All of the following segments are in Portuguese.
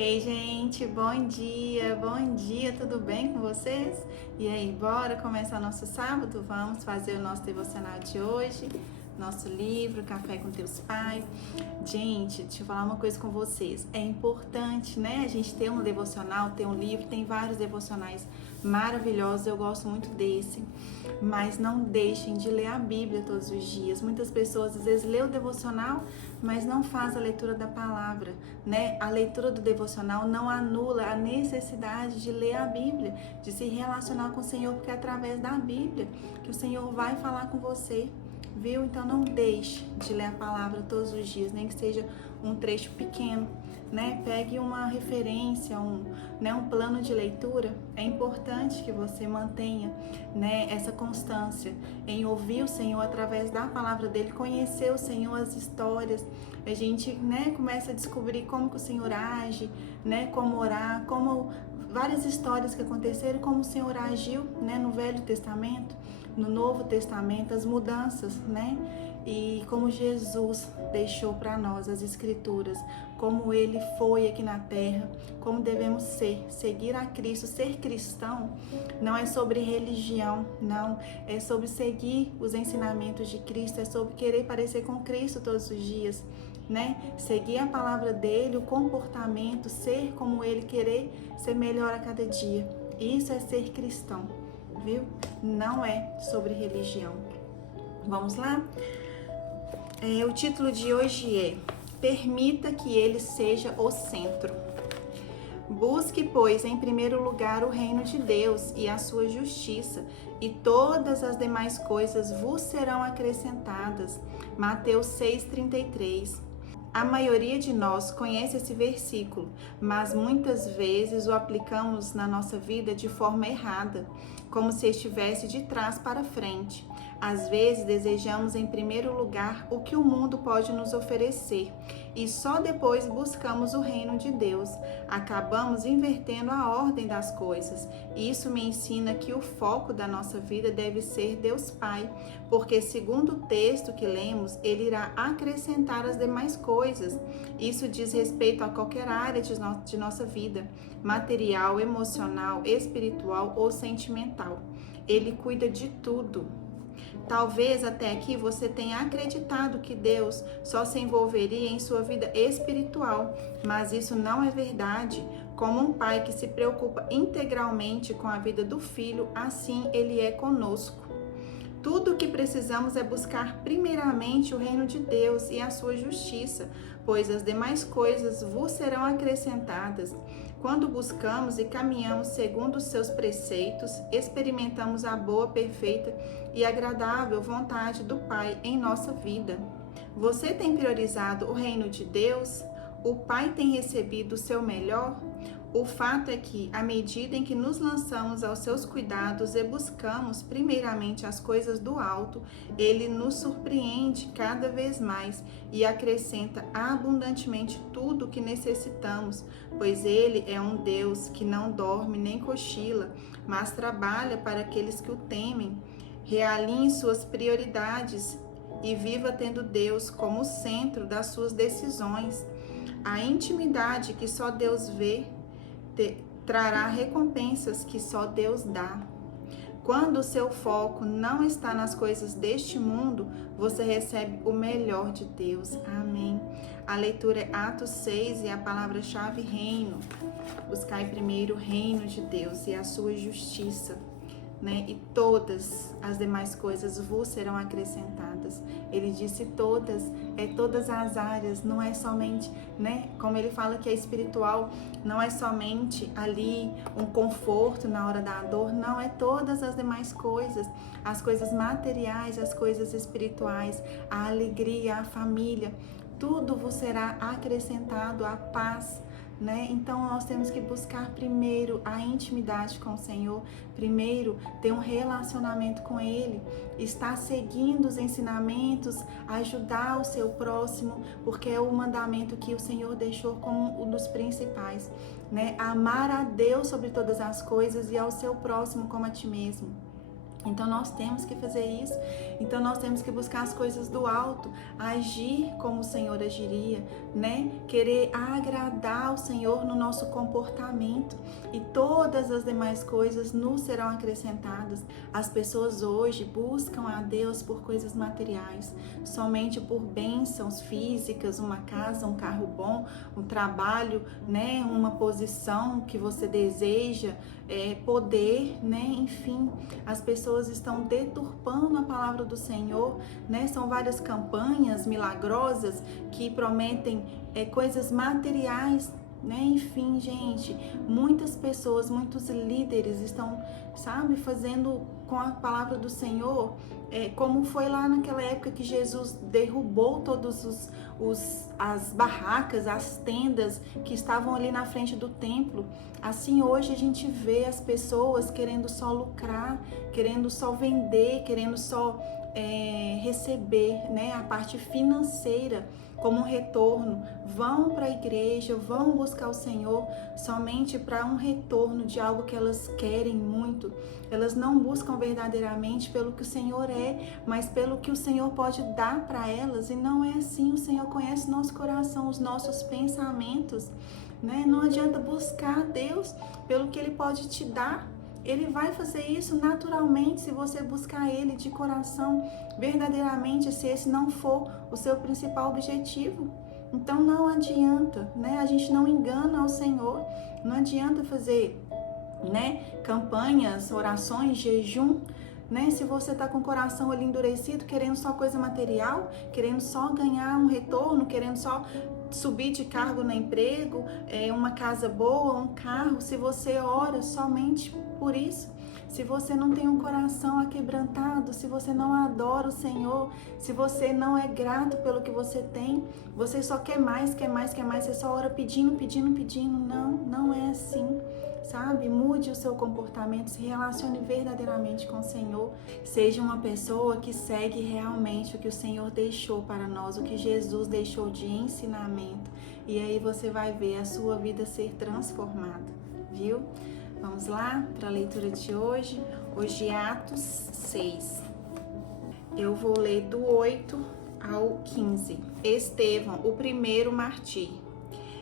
Ei, gente, bom dia, tudo bem com vocês? E aí, bora começar nosso sábado? Vamos fazer o nosso devocional de hoje, nosso livro, Café com Teus Pais. Gente, deixa eu falar uma coisa com vocês. É importante, né, a gente ter um devocional, ter um livro, tem vários devocionais maravilhosos, eu gosto muito desse. Mas não deixem de ler a Bíblia todos os dias. Muitas pessoas às vezes lê o devocional, mas não faz a leitura da palavra, né? A leitura do devocional não anula a necessidade de ler a Bíblia, de se relacionar com o Senhor, porque é através da Bíblia que o Senhor vai falar com você, viu? Então não deixe de ler a palavra todos os dias, nem que seja um trecho pequeno, né? Pegue uma referência, um plano de leitura. É importante que você mantenha, né, essa constância em ouvir o Senhor através da palavra dele, conhecer o Senhor, as histórias. A gente, né, começa a descobrir como que o Senhor age, né, como orar, como várias histórias que aconteceram, como o Senhor agiu, né, no Velho Testamento, no Novo Testamento, as mudanças, né? E como Jesus deixou para nós as Escrituras, como Ele foi aqui na Terra, como devemos seguir a Cristo. Ser cristão não é sobre religião, não, é sobre seguir os ensinamentos de Cristo, é sobre querer parecer com Cristo todos os dias, né? Seguir a palavra dele, o comportamento, ser como Ele, querer ser melhor a cada dia. Isso é ser cristão, viu? Não é sobre religião. Vamos lá? O título de hoje é Permita que ele seja o centro. Busque, pois, em primeiro lugar o reino de Deus e a sua justiça, e todas as demais coisas vos serão acrescentadas. Mateus 6,33. A maioria de nós conhece esse versículo, mas muitas vezes o aplicamos na nossa vida de forma errada, como se estivesse de trás para frente. Às vezes desejamos em primeiro lugar o que o mundo pode nos oferecer e só depois buscamos o reino de Deus. Acabamos invertendo a ordem das coisas. Isso me ensina que o foco da nossa vida deve ser Deus Pai, porque segundo o texto que lemos, Ele irá acrescentar as demais coisas. Isso diz respeito a qualquer área de nossa vida, material, emocional, espiritual ou sentimental. Ele cuida de tudo. Talvez até aqui você tenha acreditado que Deus só se envolveria em sua vida espiritual, mas isso não é verdade. Como um pai que se preocupa integralmente com a vida do filho, assim Ele é conosco. Tudo o que precisamos é buscar primeiramente o reino de Deus e a sua justiça, pois as demais coisas vos serão acrescentadas. Quando buscamos e caminhamos segundo os seus preceitos, experimentamos a boa, perfeita e agradável vontade do Pai em nossa vida. Você tem priorizado o reino de Deus? O Pai tem recebido o seu melhor? O fato é que, à medida em que nos lançamos aos seus cuidados e buscamos primeiramente as coisas do alto, Ele nos surpreende cada vez mais e acrescenta abundantemente tudo o que necessitamos, pois Ele é um Deus que não dorme nem cochila, mas trabalha para aqueles que o temem. Realinhe suas prioridades e viva tendo Deus como centro das suas decisões. A intimidade que só Deus vê trará recompensas que só Deus dá. Quando o seu foco não está nas coisas deste mundo, você recebe o melhor de Deus. Amém. A leitura é Atos 6 e a palavra-chave reino. Buscai primeiro o reino de Deus e a sua justiça, né? E todas as demais coisas vos serão acrescentadas. Ele disse todas as áreas, não é somente, né? Como ele fala que é espiritual, não é somente ali um conforto na hora da dor, não, é todas as demais coisas, as coisas materiais, as coisas espirituais, a alegria, a família, tudo vos será acrescentado, a paz, né? Então nós temos que buscar primeiro a intimidade com o Senhor, primeiro ter um relacionamento com Ele, estar seguindo os ensinamentos, ajudar o seu próximo, porque é o mandamento que o Senhor deixou como um dos principais, né? Amar a Deus sobre todas as coisas e ao seu próximo como a ti mesmo. Então nós temos que fazer isso. Então nós temos que buscar as coisas do alto, agir como o Senhor agiria, né? Querer agradar o Senhor no nosso comportamento, e todas as demais coisas nos serão acrescentadas. As pessoas hoje buscam a Deus por coisas materiais, somente por bênçãos físicas, uma casa, um carro bom, um trabalho, né? Uma posição que você deseja, poder, né? Enfim, as pessoas estão deturpando a palavra do Senhor, né? São várias campanhas milagrosas que prometem coisas materiais, né? Enfim, gente, muitas pessoas, muitos líderes estão, sabe, fazendo com a palavra do Senhor, como foi lá naquela época que Jesus derrubou todos as barracas, as tendas que estavam ali na frente do templo. Assim, hoje a gente vê as pessoas querendo só lucrar, querendo só vender, querendo só receber, né, a parte financeira como um retorno. Vão para a igreja, vão buscar o Senhor somente para um retorno de algo que elas querem muito. Elas não buscam verdadeiramente pelo que o Senhor mas pelo que o Senhor pode dar para elas. E não é assim. O Senhor conhece nosso coração, os nossos pensamentos, né? Não adianta buscar a Deus pelo que Ele pode te dar. Ele vai fazer isso naturalmente se você buscar Ele de coração, verdadeiramente, se esse não for o seu principal objetivo. Então não adianta, né? A gente não engana ao Senhor. Não adianta fazer, né, campanhas, orações, jejum, né? Se você está com o coração ali endurecido, querendo só coisa material, querendo só ganhar um retorno, querendo só subir de cargo no emprego, uma casa boa, um carro, se você ora somente por isso, se você não tem um coração aquebrantado, se você não adora o Senhor, se você não é grato pelo que você tem, você só quer mais, quer mais, quer mais, você só ora pedindo, pedindo, pedindo. Não é assim, sabe? Mude o seu comportamento, se relacione verdadeiramente com o Senhor, seja uma pessoa que segue realmente o que o Senhor deixou para nós, o que Jesus deixou de ensinamento, e aí você vai ver a sua vida ser transformada, viu? Vamos lá para a leitura de hoje. Hoje é Atos 6. Eu vou ler do 8 ao 15. Estevão, o primeiro mártir.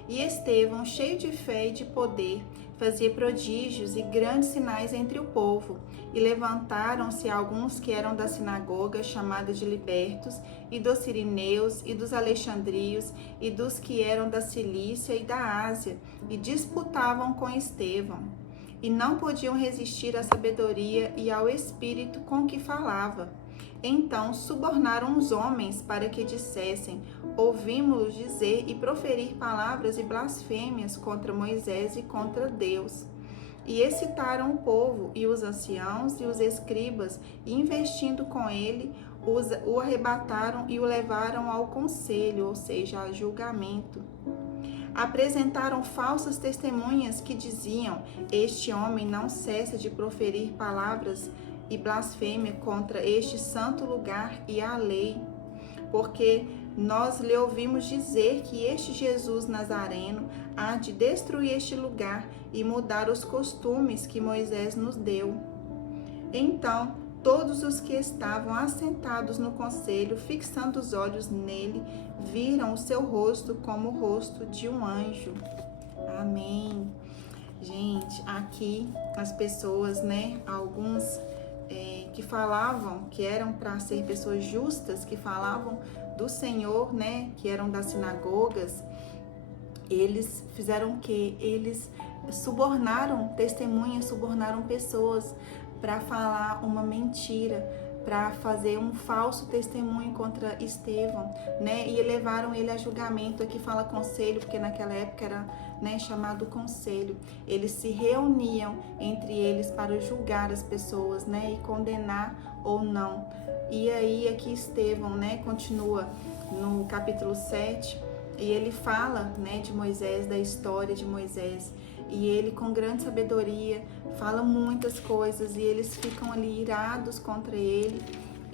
E Estevão, cheio de fé e de poder, fazia prodígios e grandes sinais entre o povo. E levantaram-se alguns que eram da sinagoga, chamada de libertos, e dos sirineus, e dos alexandrios, e dos que eram da Cilícia e da Ásia, e disputavam com Estevão. E não podiam resistir à sabedoria e ao espírito com que falava. Então subornaram os homens para que dissessem: ouvimos-los dizer e proferir palavras e blasfêmias contra Moisés e contra Deus. E excitaram o povo e os anciãos e os escribas, e investindo com ele, o arrebataram e o levaram ao conselho, ou seja, a julgamento. Apresentaram falsas testemunhas que diziam: este homem não cessa de proferir palavras e blasfêmia contra este santo lugar e a lei, porque nós lhe ouvimos dizer que este Jesus Nazareno há de destruir este lugar e mudar os costumes que Moisés nos deu. Então, todos os que estavam assentados no conselho, fixando os olhos nele, viram o seu rosto como o rosto de um anjo. Amém. Gente, aqui as pessoas, né, alguns que falavam que eram para ser pessoas justas, que falavam do Senhor, né, que eram das sinagogas, eles fizeram o quê? Eles subornaram testemunhas, subornaram pessoas para falar uma mentira, para fazer um falso testemunho contra Estevão, né? E levaram ele a julgamento. Aqui fala conselho, porque naquela época era, né, chamado conselho. Eles se reuniam entre eles para julgar as pessoas, né, e condenar ou não. E aí aqui Estevão, né, continua no capítulo 7, e ele fala, né, de Moisés, da história de Moisés. E ele, com grande sabedoria, fala muitas coisas, e eles ficam ali irados contra ele.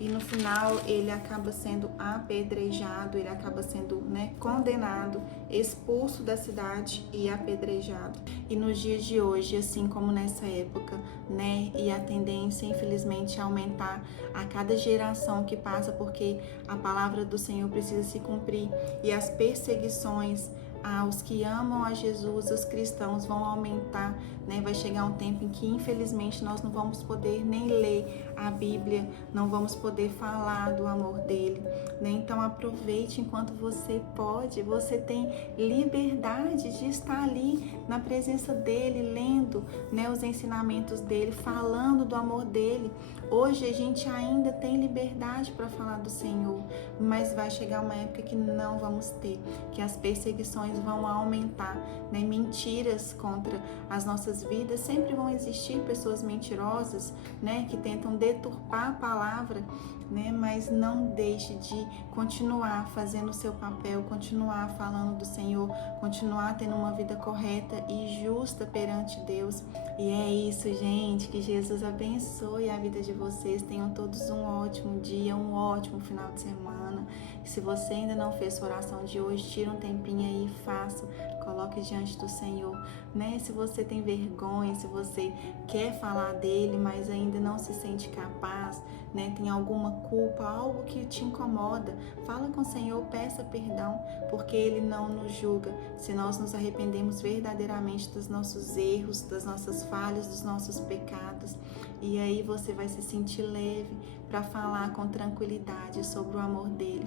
e no final ele acaba sendo apedrejado, ele acaba sendo, né, condenado, expulso da cidade e apedrejado. E nos dias de hoje, assim como nessa época, né, e a tendência infelizmente é aumentar a cada geração que passa, porque a palavra do Senhor precisa se cumprir e as perseguições aos que amam a Jesus, os cristãos, vão aumentar, né? Vai chegar um tempo em que infelizmente nós não vamos poder nem ler a Bíblia, não vamos poder falar do amor dele, né? Então aproveite enquanto você pode, você tem liberdade de estar ali na presença dele, lendo, né, os ensinamentos dele, falando do amor dele. Hoje a gente ainda tem liberdade para falar do Senhor, mas vai chegar uma época que não vamos ter, que as perseguições vão aumentar, né? Mentiras contra as nossas vidas, sempre vão existir pessoas mentirosas, né, que tentam deturpar a palavra, né? Mas não deixe de continuar fazendo o seu papel, continuar falando do Senhor, continuar tendo uma vida correta e justa perante Deus. E é isso, gente, que Jesus abençoe a vida de vocês, tenham todos um ótimo dia, um ótimo final de semana. E se você ainda não fez sua oração de hoje, tira um tempinho aí e faça, coloque diante do Senhor, né? Se você tem vergonha, se você quer falar dele, mas ainda não se sente capaz, né? Tem alguma culpa, algo que te incomoda, fala com o Senhor, peça perdão, porque ele não nos julga. Se nós nos arrependemos verdadeiramente dos nossos erros, das nossas falhas, dos nossos pecados, e aí você vai se sentir leve para falar com tranquilidade sobre o amor dele,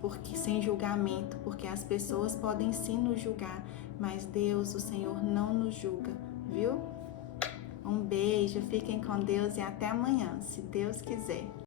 porque sem julgamento, porque as pessoas podem sim nos julgar, mas Deus, o Senhor, não nos julga, viu? Um beijo, fiquem com Deus e até amanhã, se Deus quiser.